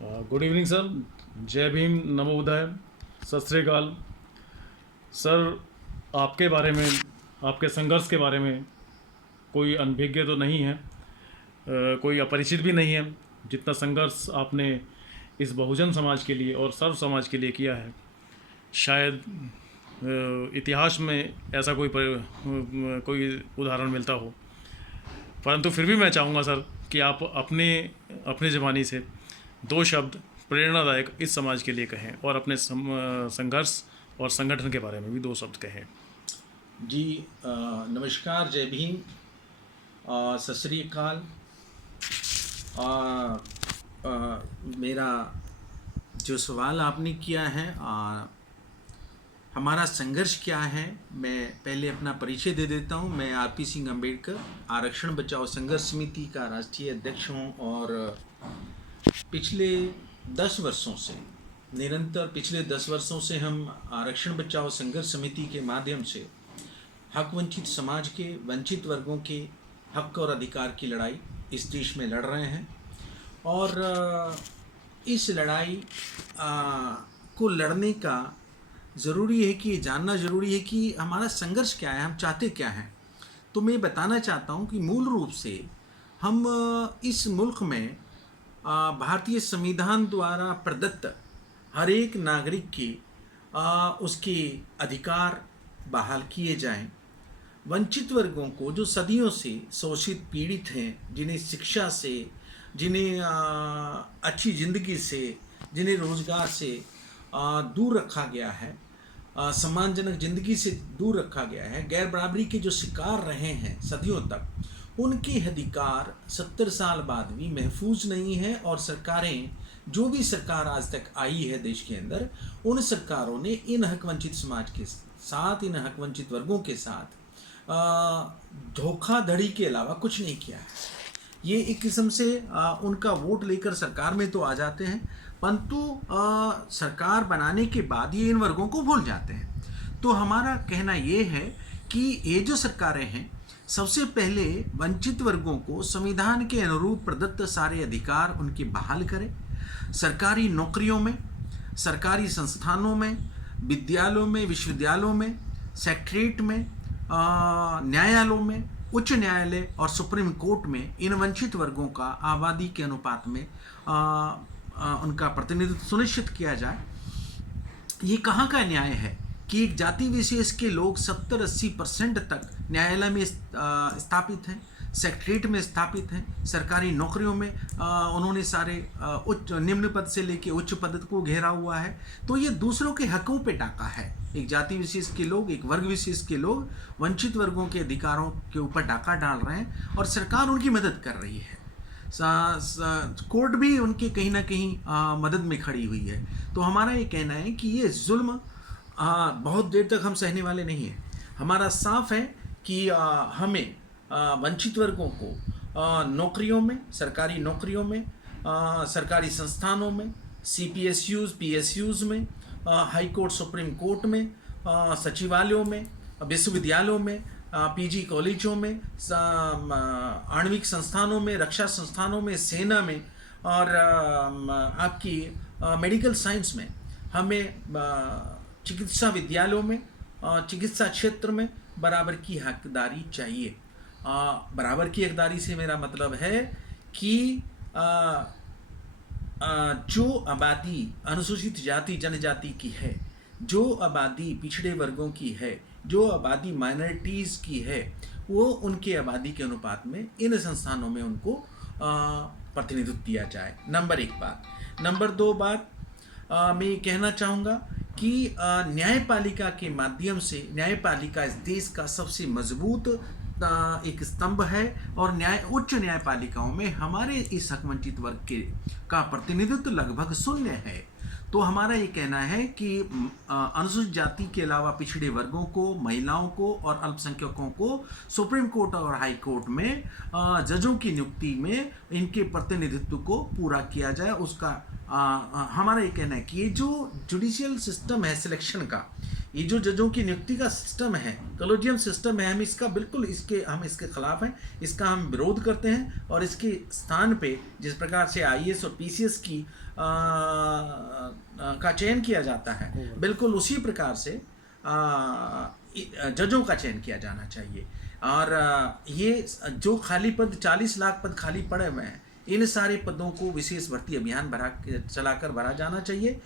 Good evening sir. जय भीम, नमो बुद्धाय, सत श्री अकाल। सर, आपके बारे में, आपके संघर्ष के बारे में कोई अनभिज्ञ तो नहीं है, कोई अपरिचित भी नहीं है। जितना संघर्ष आपने इस बहुजन समाज के लिए और सर्व समाज के लिए किया है, शायद इतिहास में ऐसा कोई उदाहरण मिलता हो। परंतु फिर भी मैं चाहूँगा सर कि आप अपने अपने ज़बानी से दो शब्द प्रेरणादायक इस समाज के लिए कहें और अपने संघर्ष और संगठन के बारे में भी दो शब्द कहें। जी नमस्कार, जय भीम, सत श्री अकाल। मेरा जो सवाल आपने किया है, हमारा संघर्ष क्या है, मैं पहले अपना परिचय दे देता हूँ। मैं आरपी सिंह अम्बेडकर आरक्षण बचाओ संघर्ष समिति का राष्ट्रीय अध्यक्ष हूँ और पिछले 10 वर्षों से पिछले 10 वर्षों से हम आरक्षण बचाओ संघर्ष समिति के माध्यम से हक वंचित समाज के वंचित वर्गों के हक और अधिकार की लड़ाई इस देश में लड़ रहे हैं। और इस लड़ाई को लड़ने का ज़रूरी है कि जानना ज़रूरी है कि हमारा संघर्ष क्या है, हम चाहते क्या हैं। तो मैं बताना चाहता हूँ कि मूल रूप से हम इस मुल्क में भारतीय संविधान द्वारा प्रदत्त हर एक नागरिक के उसके अधिकार बहाल किए जाएं। वंचित वर्गों को जो सदियों से शोषित पीड़ित हैं, जिन्हें शिक्षा से, जिन्हें अच्छी ज़िंदगी से, जिन्हें रोज़गार से दूर रखा गया है, सम्मानजनक ज़िंदगी से दूर रखा गया है, गैर बराबरी के जो शिकार रहे हैं सदियों तक, उनके अधिकार 70 साल बाद भी महफूज नहीं है। और सरकारें, जो भी सरकार आज तक आई है देश के अंदर, उन सरकारों ने इन हक वंचित समाज के साथ, इन हक वंचित वर्गों के साथ धोखाधड़ी के अलावा कुछ नहीं किया है। ये एक किस्म से उनका वोट लेकर सरकार में तो आ जाते हैं, परंतु सरकार बनाने के बाद ये इन वर्गों को भूल जाते हैं। तो हमारा कहना ये है कि ये जो सरकारें हैं, सबसे पहले वंचित वर्गों को संविधान के अनुरूप प्रदत्त सारे अधिकार उनके बहाल करें। सरकारी नौकरियों में, सरकारी संस्थानों में, विद्यालयों में, विश्वविद्यालयों में, सेक्रेटरीट में, न्यायालयों में, उच्च न्यायालय और सुप्रीम कोर्ट में इन वंचित वर्गों का आबादी के अनुपात में उनका प्रतिनिधित्व सुनिश्चित किया जाए। ये कहाँ का न्याय है कि एक जाति विशेष के लोग 70-80% तक न्यायालय में स्थापित हैं, सेक्रेटरीट में स्थापित हैं, सरकारी नौकरियों में उन्होंने सारे उच्च निम्न पद से लेकर उच्च पद को घेरा हुआ है। तो ये दूसरों के हकों पे डाका है। एक जाति विशेष के लोग, एक वर्ग विशेष के लोग वंचित वर्गों के अधिकारों के ऊपर डाका डाल रहे हैं और सरकार उनकी मदद कर रही है। कोर्ट भी उनके कहीं ना कहीं मदद में खड़ी हुई है। तो हमारा ये कहना है कि ये जुल्म बहुत देर तक हम सहने वाले नहीं हैं। हमारा साफ है कि हमें वंचित वर्गों को नौकरियों में, सरकारी नौकरियों में, सरकारी संस्थानों में, CPSUs, PSUs में, हाई कोर्ट, सुप्रीम कोर्ट में, सचिवालयों में, विश्वविद्यालयों में, PG कॉलेजों में, आणविक संस्थानों में, रक्षा संस्थानों में, सेना में और आपकी मेडिकल साइंस में हमें चिकित्सा विद्यालयों में, चिकित्सा क्षेत्र में बराबर की हकदारी चाहिए। बराबर की हकदारी से मेरा मतलब है कि जो आबादी अनुसूचित जाति जनजाति की है, जो आबादी पिछड़े वर्गों की है, जो आबादी माइनॉरिटीज़ की है, वो उनके आबादी के अनुपात में इन संस्थानों में उनको प्रतिनिधित्व दिया जाए। नंबर 1 बात। नंबर 2 बात, मैं ये कहना चाहूँगा कि न्यायपालिका के माध्यम से, न्यायपालिका इस देश का सबसे मजबूत एक स्तंभ है और उच्च न्यायपालिकाओं में हमारे इस हक वंचित वर्ग का प्रतिनिधित्व लगभग शून्य है। तो हमारा ये कहना है कि अनुसूचित जाति के अलावा पिछड़े वर्गों को, महिलाओं को और अल्पसंख्यकों को सुप्रीम कोर्ट और हाई कोर्ट में जजों की नियुक्ति में इनके प्रतिनिधित्व को पूरा किया जाए। उसका हमारा ये कहना है कि ये जो जुडिशियल सिस्टम है सिलेक्शन का, ये जो जजों की नियुक्ति का सिस्टम है, कॉलेजियम सिस्टम है, हम इसके खिलाफ हैं, इसका हम विरोध करते हैं। और इसके स्थान पे जिस प्रकार से आईएएस और पीसीएस की का चयन किया जाता है, बिल्कुल उसी प्रकार से जजों का चयन किया जाना चाहिए। और ये जो खाली पद 40 लाख पद खाली पड़े हुए हैं, इन सारे पदों को विशेष भर्ती अभियान चलाकर भरा जाना चाहिए।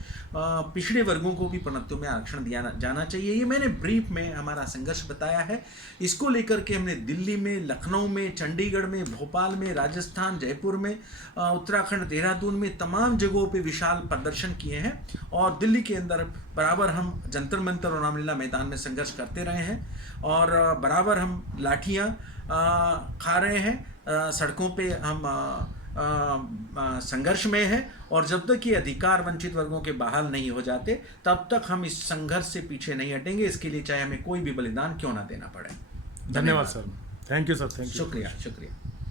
पिछड़े वर्गों को भी प्रोन्नतियों में आरक्षण दिया जाना चाहिए। ये मैंने ब्रीफ में हमारा संघर्ष बताया है। इसको लेकर के हमने दिल्ली में, लखनऊ में, चंडीगढ़ में, भोपाल में, राजस्थान, जयपुर में, उत्तराखंड, देहरादून में, तमाम जगहों पे विशाल प्रदर्शन किए हैं। और दिल्ली के अंदर बराबर हम जंतर मंतर और रामलीला मैदान में संघर्ष करते रहे हैं। और बराबर हम लाठियाँ खा रहे हैं, सड़कों पे हम संघर्ष में है। और जब तक ये अधिकार वंचित वर्गों के बहाल नहीं हो जाते, तब तक हम इस संघर्ष से पीछे नहीं हटेंगे। इसके लिए चाहे हमें कोई भी बलिदान क्यों ना देना पड़े। धन्यवाद sir. Thank you sir. Thank you. शुक्रिया।